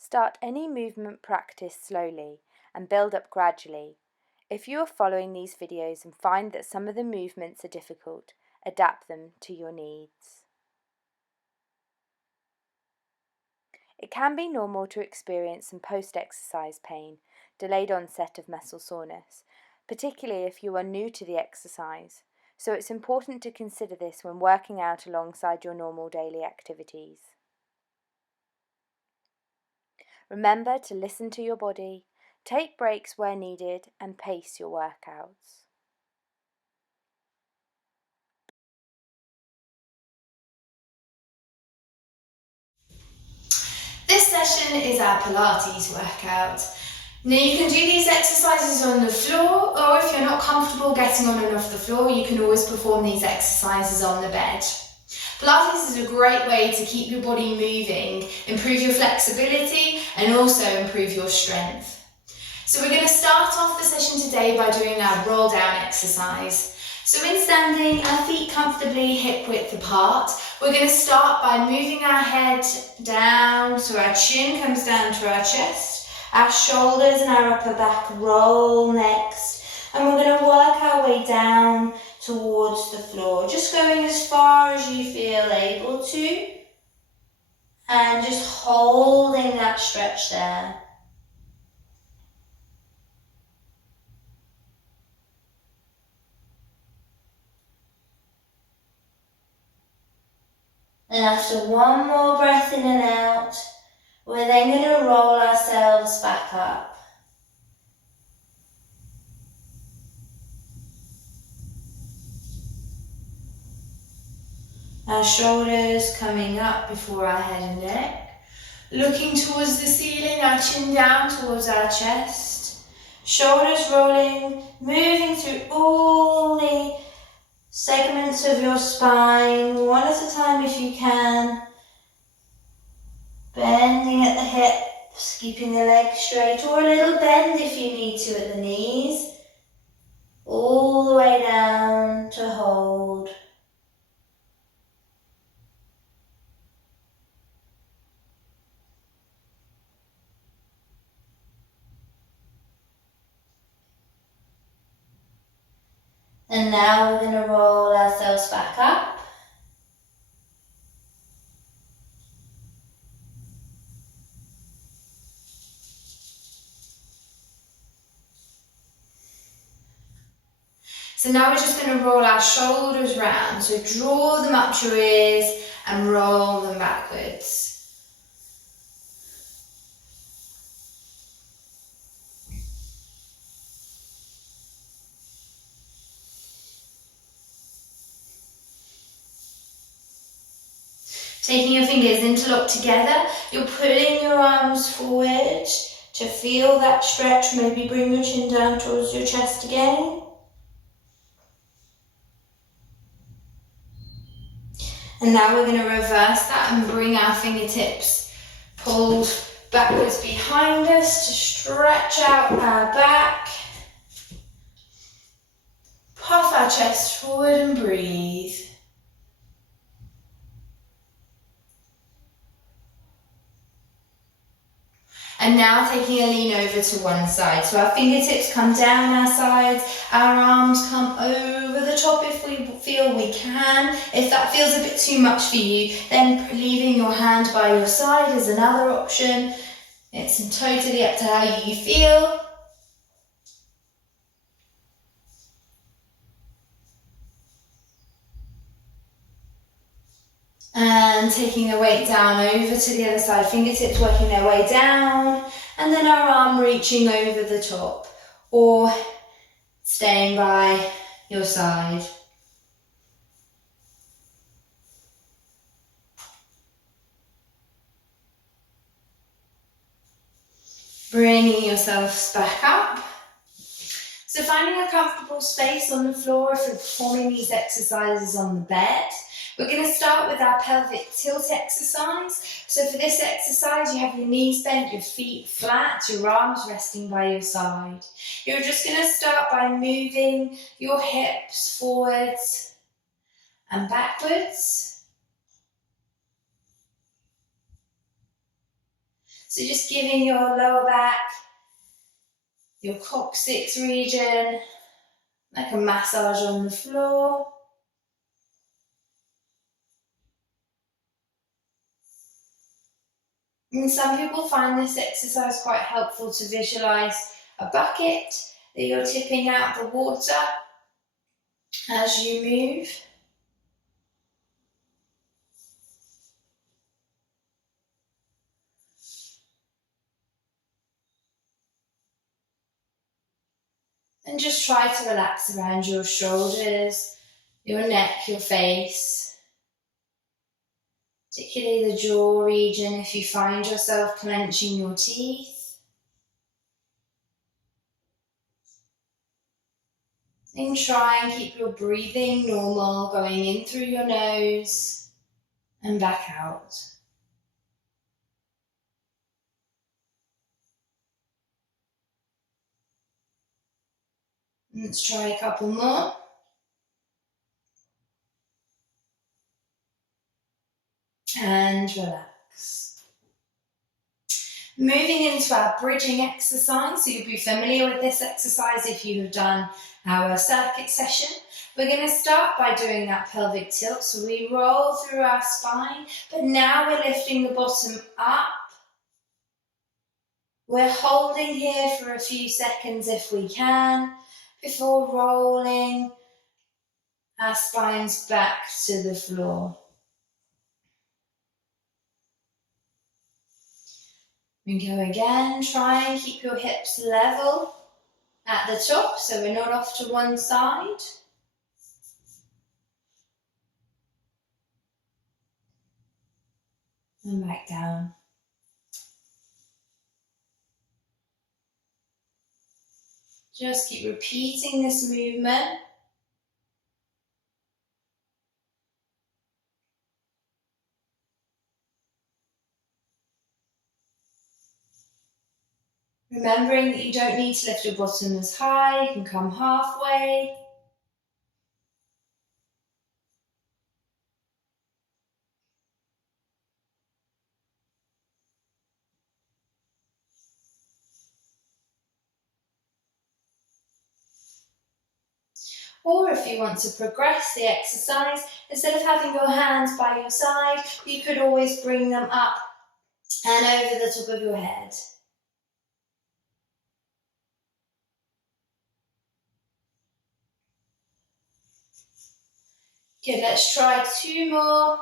Start any movement practice slowly and build up gradually. If you are following these videos and find that some of the movements are difficult, adapt them to your needs. It can be normal to experience some post-exercise pain, delayed onset of muscle soreness, particularly if you are new to the exercise, so it's important to consider this when working out alongside your normal daily activities. Remember to listen to your body, take breaks where needed, and pace your workouts. This session is our Pilates workout. Now you can do these exercises on the floor, or if you're not comfortable getting on and off the floor, you can always perform these exercises on the bed. Pilates is a great way to keep your body moving, improve your flexibility, and also improve your strength. So we're going to start off the session today by doing our roll down exercise. So in standing, our feet comfortably hip width apart, we're going to start by moving our head down so our chin comes down to our chest, our shoulders and our upper back roll next, and we're going to work our way down towards the floor, just going as far as you feel able to, and just holding that stretch there. And after one more breath in and out, we're then going to roll ourselves back up. Our shoulders coming up before our head and neck. Looking towards the ceiling, our chin down towards our chest. Shoulders rolling, moving through all the segments of your spine, one at a time if you can. Bending at the hips, keeping the legs straight, or a little bend if you need to at the knees. All the way down to hold. And now we're going to roll ourselves back up. So now we're just going to roll our shoulders round. So draw them up to your ears and roll them backwards. Taking your fingers interlocked together, you're pulling your arms forward to feel that stretch. Maybe bring your chin down towards your chest again. And now we're going to reverse that and bring our fingertips pulled backwards behind us to stretch out our back. Puff our chest forward and breathe. And now taking a lean over to one side. So our fingertips come down our sides, our arms come over the top if we feel we can. If that feels a bit too much for you, then leaving your hand by your side is another option. It's totally up to how you feel. And taking the weight down over to the other side, fingertips working their way down, and then our arm reaching over the top, or staying by your side. Bringing yourselves back up. So finding a comfortable space on the floor if you're performing these exercises on the bed. We're going to start with our pelvic tilt exercise. So for this exercise, you have your knees bent, your feet flat, your arms resting by your side. You're just going to start by moving your hips forwards and backwards. So just giving your lower back, your coccyx region, like a massage on the floor. And some people find this exercise quite helpful to visualize a bucket that you're tipping out the water as you move. And just try to relax around your shoulders, your neck, your face, particularly the jaw region if you find yourself clenching your teeth. And try and keep your breathing normal, going in through your nose and back out. Let's try a couple more. And relax. Moving into our bridging exercise, so you'll be familiar with this exercise if you have done our circuit session. We're going to start by doing that pelvic tilt, so we roll through our spine, but now we're lifting the bottom up. We're holding here for a few seconds if we can, before rolling our spines back to the floor. We go again, try and keep your hips level at the top so we're not off to one side. And back down. Just keep repeating this movement. Remembering that you don't need to lift your bottom as high, you can come halfway. Or if you want to progress the exercise, instead of having your hands by your side, you could always bring them up and over the top of your head. Good, let's try 2 more.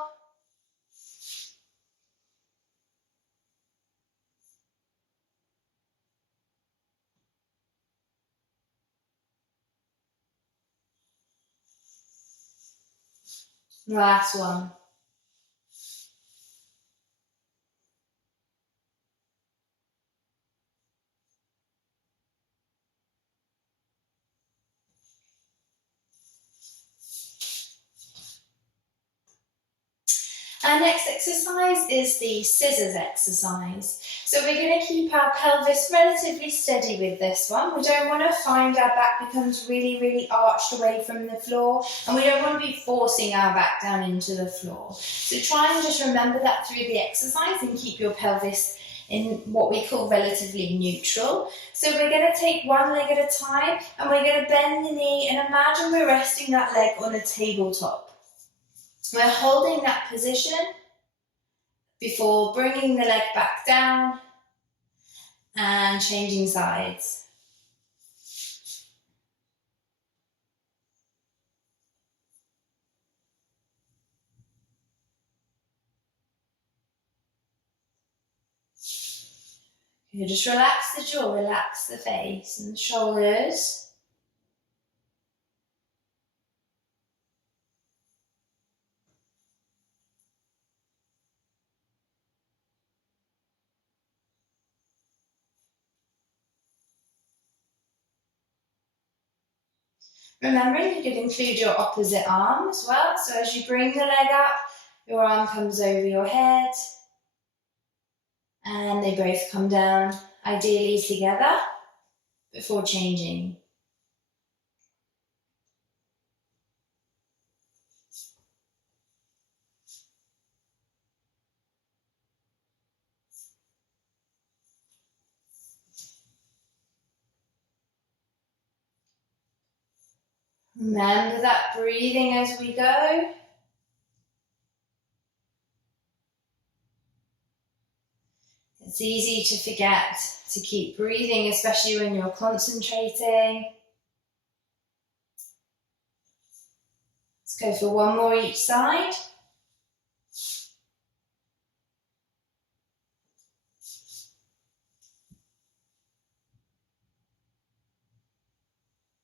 Last one. Our next exercise is the scissors exercise. So we're going to keep our pelvis relatively steady with this one. We don't want to find our back becomes really, really arched away from the floor, and we don't want to be forcing our back down into the floor. So try and just remember that through the exercise and keep your pelvis in what we call relatively neutral. So we're going to take one leg at a time and we're going to bend the knee and imagine we're resting that leg on a tabletop. We're holding that position before bringing the leg back down and changing sides. You just relax the jaw, relax the face and the shoulders. Remembering you could include your opposite arm as well. So as you bring the leg up, your arm comes over your head and they both come down, ideally together, before changing. Remember that breathing as we go. It's easy to forget to keep breathing, especially when you're concentrating. Let's go for one more each side.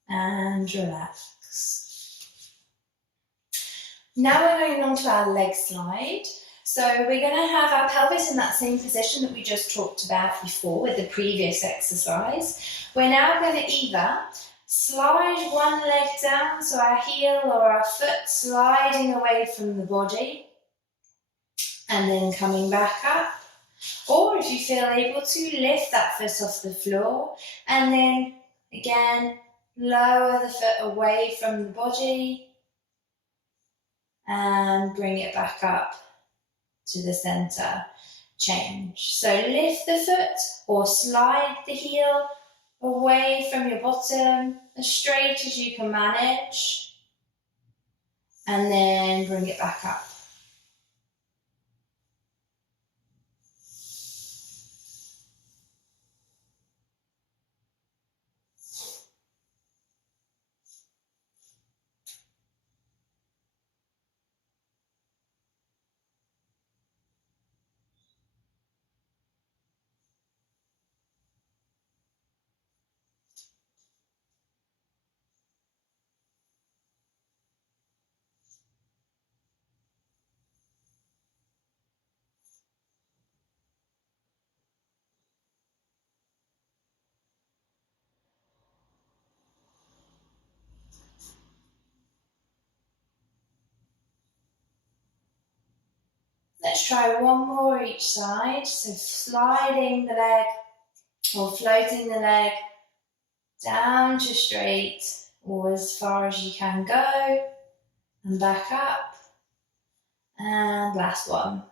And relax. Now we're going on to our leg slide. So we're going to have our pelvis in that same position that we just talked about before with the previous exercise. We're now going to either slide one leg down, so our heel or our foot sliding away from the body and then coming back up. Or if you feel able to, lift that foot off the floor and then again lower the foot away from the body and bring it back up to the center. Change. So lift the foot or slide the heel away from your bottom as straight as you can manage and then bring it back up. Let's try one more each side. So sliding the leg or floating the leg down to straight or as far as you can go and back up. And last one.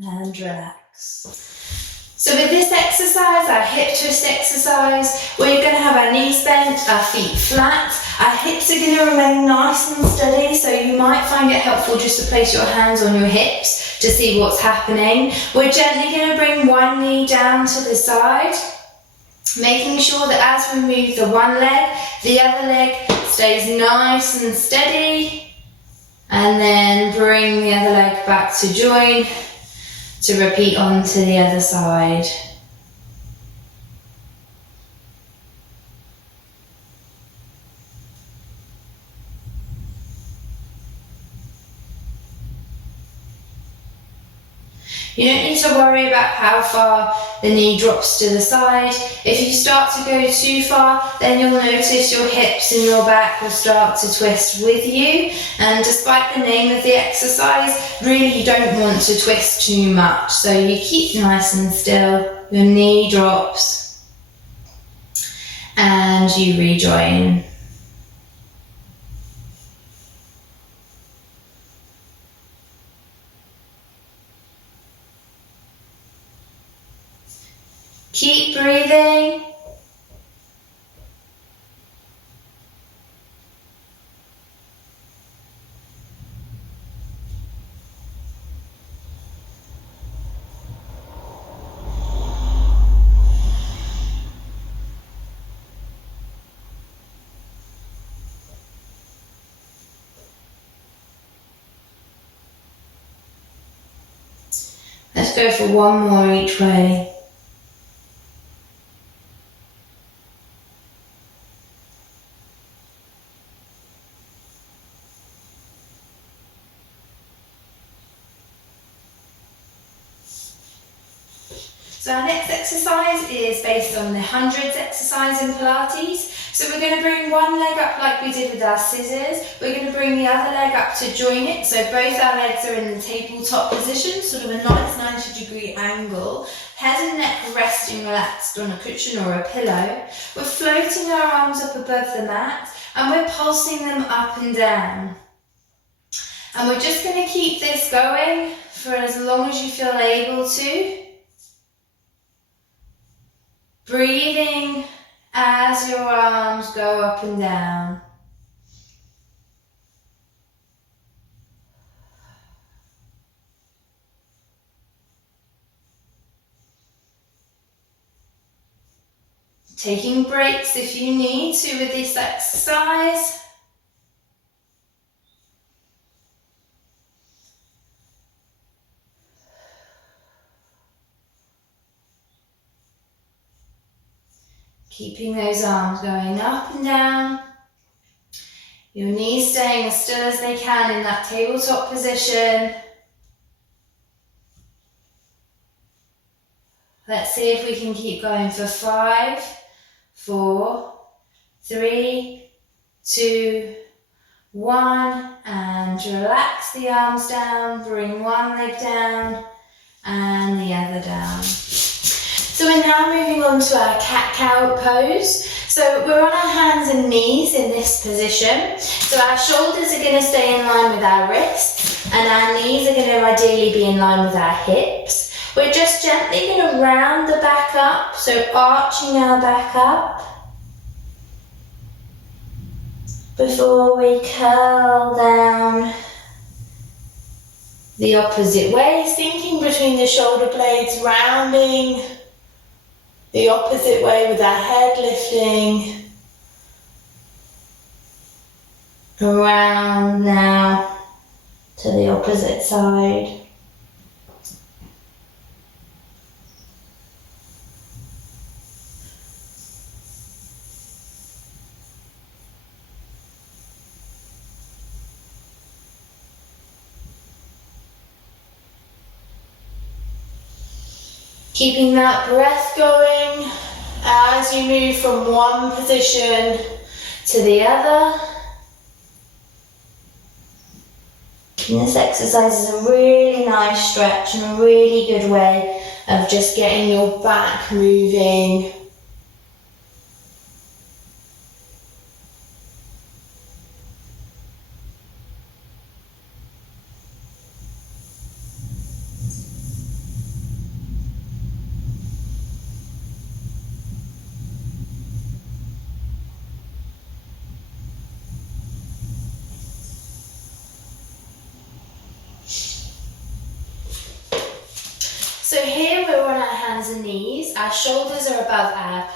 And relax. So with this exercise, our hip twist exercise, we're going to have our knees bent, our feet flat. Our hips are going to remain nice and steady, so you might find it helpful just to place your hands on your hips to see what's happening. We're gently going to bring one knee down to the side, making sure that as we move the one leg, the other leg stays nice and steady, and then bring the other leg back to join to repeat on to the other side. You don't need to worry about how far the knee drops to the side. If you start to go too far, then you'll notice your hips and your back will start to twist with you. And despite the name of the exercise, really you don't want to twist too much. So you keep nice and still, your knee drops, and you rejoin. Keep breathing. Let's go for one more each way. So our next exercise is based on the hundreds exercise in Pilates. So we're going to bring one leg up like we did with our scissors. We're going to bring the other leg up to join it. So both our legs are in the tabletop position, sort of a nice 90-degree angle. Head and neck resting relaxed on a cushion or a pillow. We're floating our arms up above the mat and we're pulsing them up and down. And we're just going to keep this going for as long as you feel able to. Breathing as your arms go up and down. Taking breaks if you need to with this exercise. Keeping those arms going up and down. Your knees staying as still as they can in that tabletop position. Let's see if we can keep going for 5, 4, 3, 2, 1, and relax the arms down, bring one leg down and the other down. So we're now moving on to our cat-cow pose. So we're on our hands and knees in this position. So our shoulders are going to stay in line with our wrists and our knees are going to ideally be in line with our hips. We're just gently going to round the back up, so arching our back up before we curl down the opposite way, sinking between the shoulder blades, rounding the opposite way with our head lifting. Around now to the opposite side. Keeping that breath going as you move from one position to the other. And this exercise is a really nice stretch and a really good way of just getting your back moving. So here we're on our hands and knees, our shoulders are above our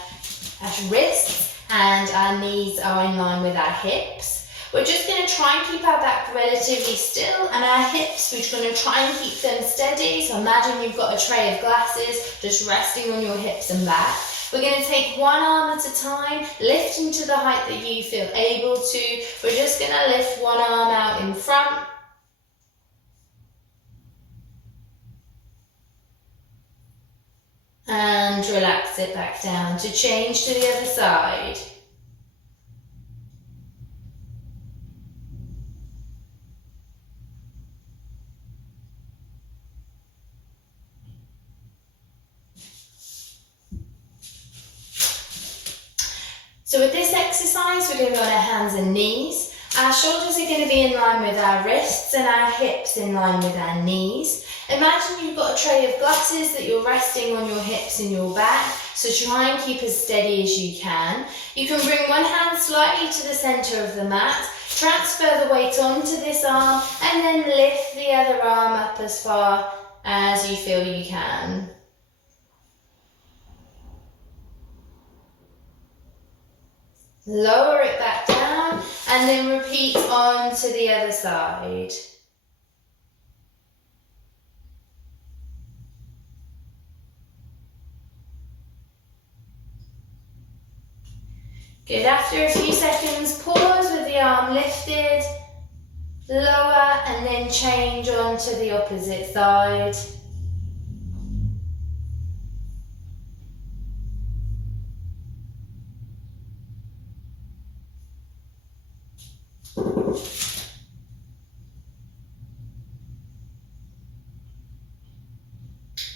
wrists and our knees are in line with our hips. We're just going to try and keep our back relatively still and our hips, we're going to try and keep them steady. So imagine you've got a tray of glasses just resting on your hips and back. We're going to take one arm at a time, lifting to the height that you feel able to. We're just going to lift one arm out in front. And relax it back down to change to the other side. So with this exercise, we're going to be on our hands and knees. Our shoulders are going to be in line with our wrists and our hips in line with our knees. Imagine you've got a tray of glasses that you're resting on your hips and your back, so try and keep as steady as you can. You can bring one hand slightly to the centre of the mat, transfer the weight onto this arm, and then lift the other arm up as far as you feel you can. Lower it back down, and then repeat on to the other side. Good, after a few seconds, pause with the arm lifted, lower and then change on to the opposite side.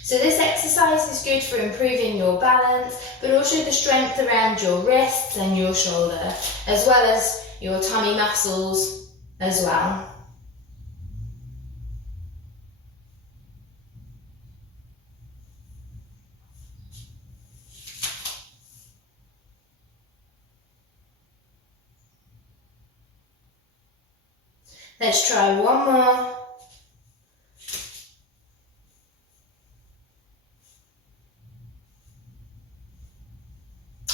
So this exercise is good for improving your balance, but also the strength around your wrists and your shoulder, as well as your tummy muscles as well. Let's try one more.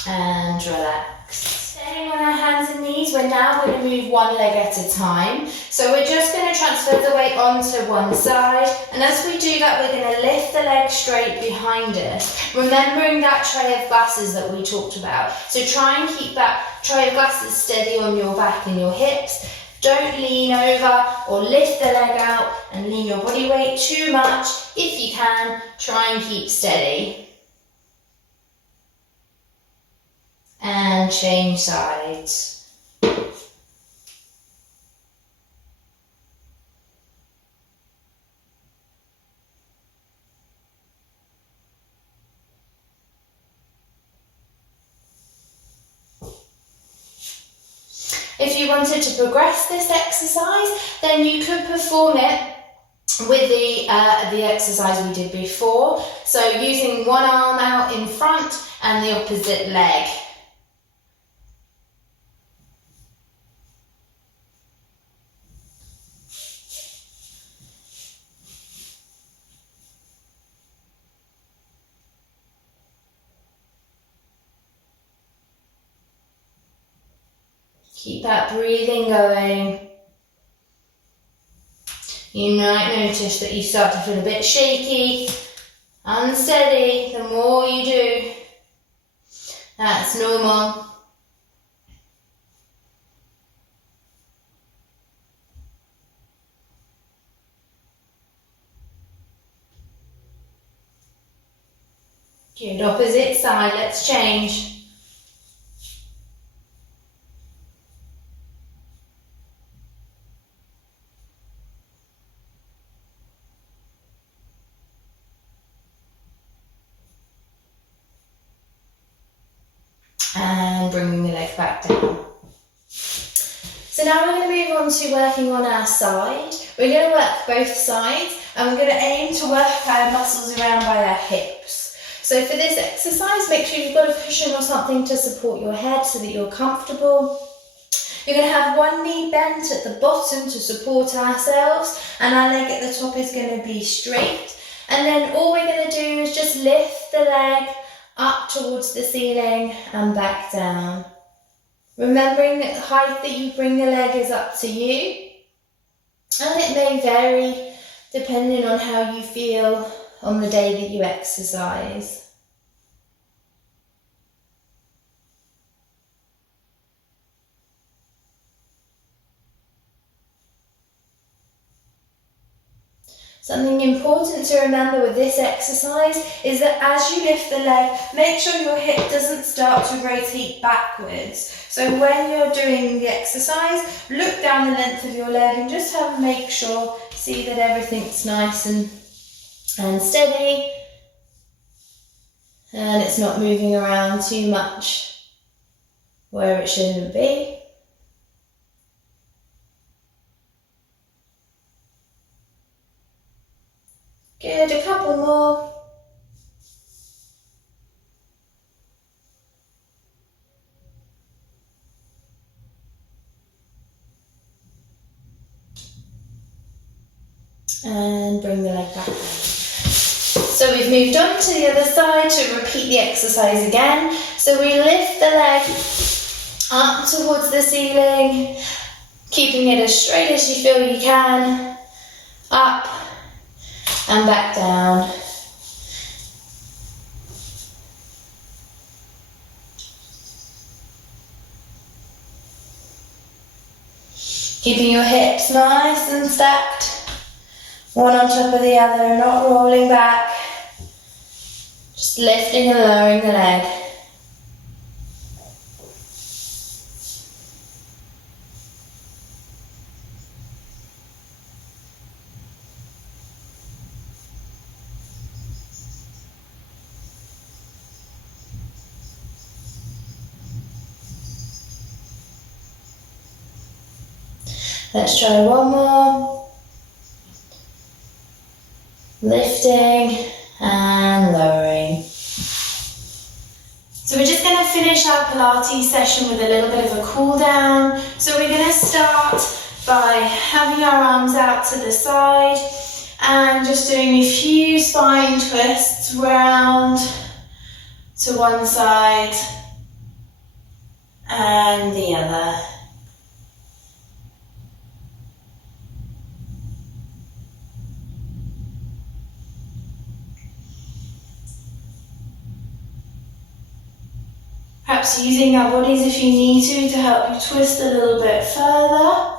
And relax. Staying on our hands and knees, we're now going to move one leg at a time. So we're just going to transfer the weight onto one side, and as we do that, we're going to lift the leg straight behind us, remembering that tray of glasses that we talked about. So try and keep that tray of glasses steady on your back and your hips. Don't lean over or lift the leg out and lean your body weight too much. If you can, try and keep steady. And change sides. If you wanted to progress this exercise, then you could perform it with the exercise we did before. So using one arm out in front and the opposite leg. Keep that breathing going. You might notice that you start to feel a bit shaky, unsteady the more you do. That's normal. Good, opposite side, let's change. And bringing the leg back down. So now we're going to move on to working on our side. We're going to work both sides, and we're going to aim to work our muscles around by our hips. So for this exercise, make sure you've got a cushion or something to support your head so that you're comfortable. You're going to have one knee bent at the bottom to support ourselves, and our leg at the top is going to be straight. And then all we're going to do is just lift the leg up towards the ceiling and back down. Remembering that the height that you bring the leg is up to you, and it may vary depending on how you feel on the day that you exercise. Something important to remember with this exercise is that as you lift the leg, make sure your hip doesn't start to rotate backwards. So when you're doing the exercise, look down the length of your leg and just make sure, see that everything's nice and steady, and it's not moving around too much where it shouldn't be. Good, a couple more. And bring the leg back down. So we've moved on to the other side to repeat the exercise again. So we lift the leg up towards the ceiling, keeping it as straight as you feel you can, up and back down. Keeping your hips nice and stacked, one on top of the other, not rolling back, just lifting and lowering the leg. Let's try one more. Lifting and lowering. So we're just going to finish our Pilates session with a little bit of a cool down. So we're going to start by having our arms out to the side and just doing a few spine twists round to one side and the other. Perhaps using our bodies if you need to help you twist a little bit further.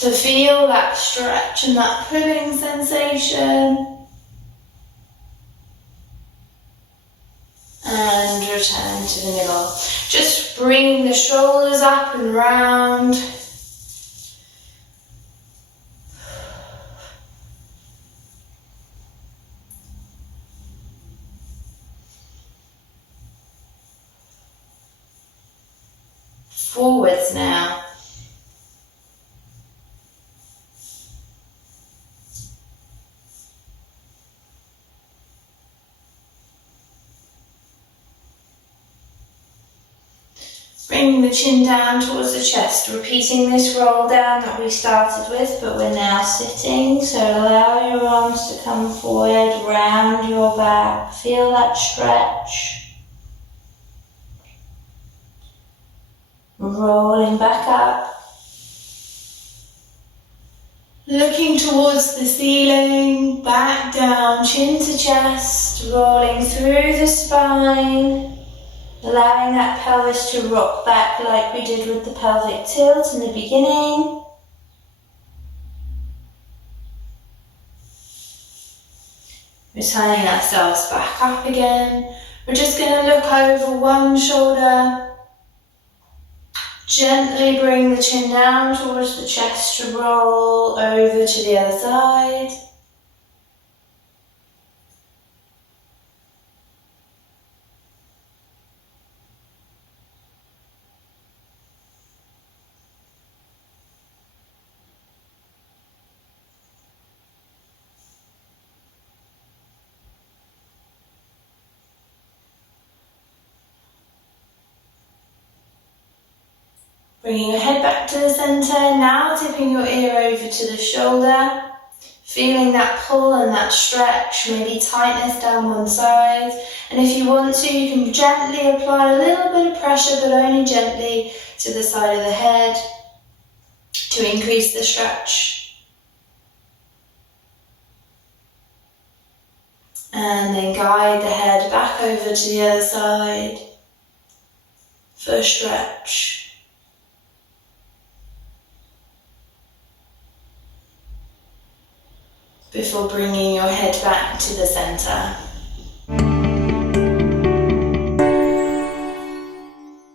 To feel that stretch and that pulling sensation. And return to the middle. Just bringing the shoulders up and round. Forwards now. Bringing the chin down towards the chest, repeating this roll down that we started with, but we're now sitting, so allow your arms to come forward, round your back, feel that stretch. Rolling back up. Looking towards the ceiling, back down, chin to chest, rolling through the spine. Allowing that pelvis to rock back like we did with the pelvic tilt in the beginning. Returning ourselves back up again. We're just going to look over one shoulder. Gently bring the chin down towards the chest to roll over to the other side. Bringing your head back to the centre, now tipping your ear over to the shoulder, feeling that pull and that stretch, maybe tightness down one side, and if you want to, you can gently apply a little bit of pressure, but only gently to the side of the head to increase the stretch. And then guide the head back over to the other side for a stretch. Before bringing your head back to the centre.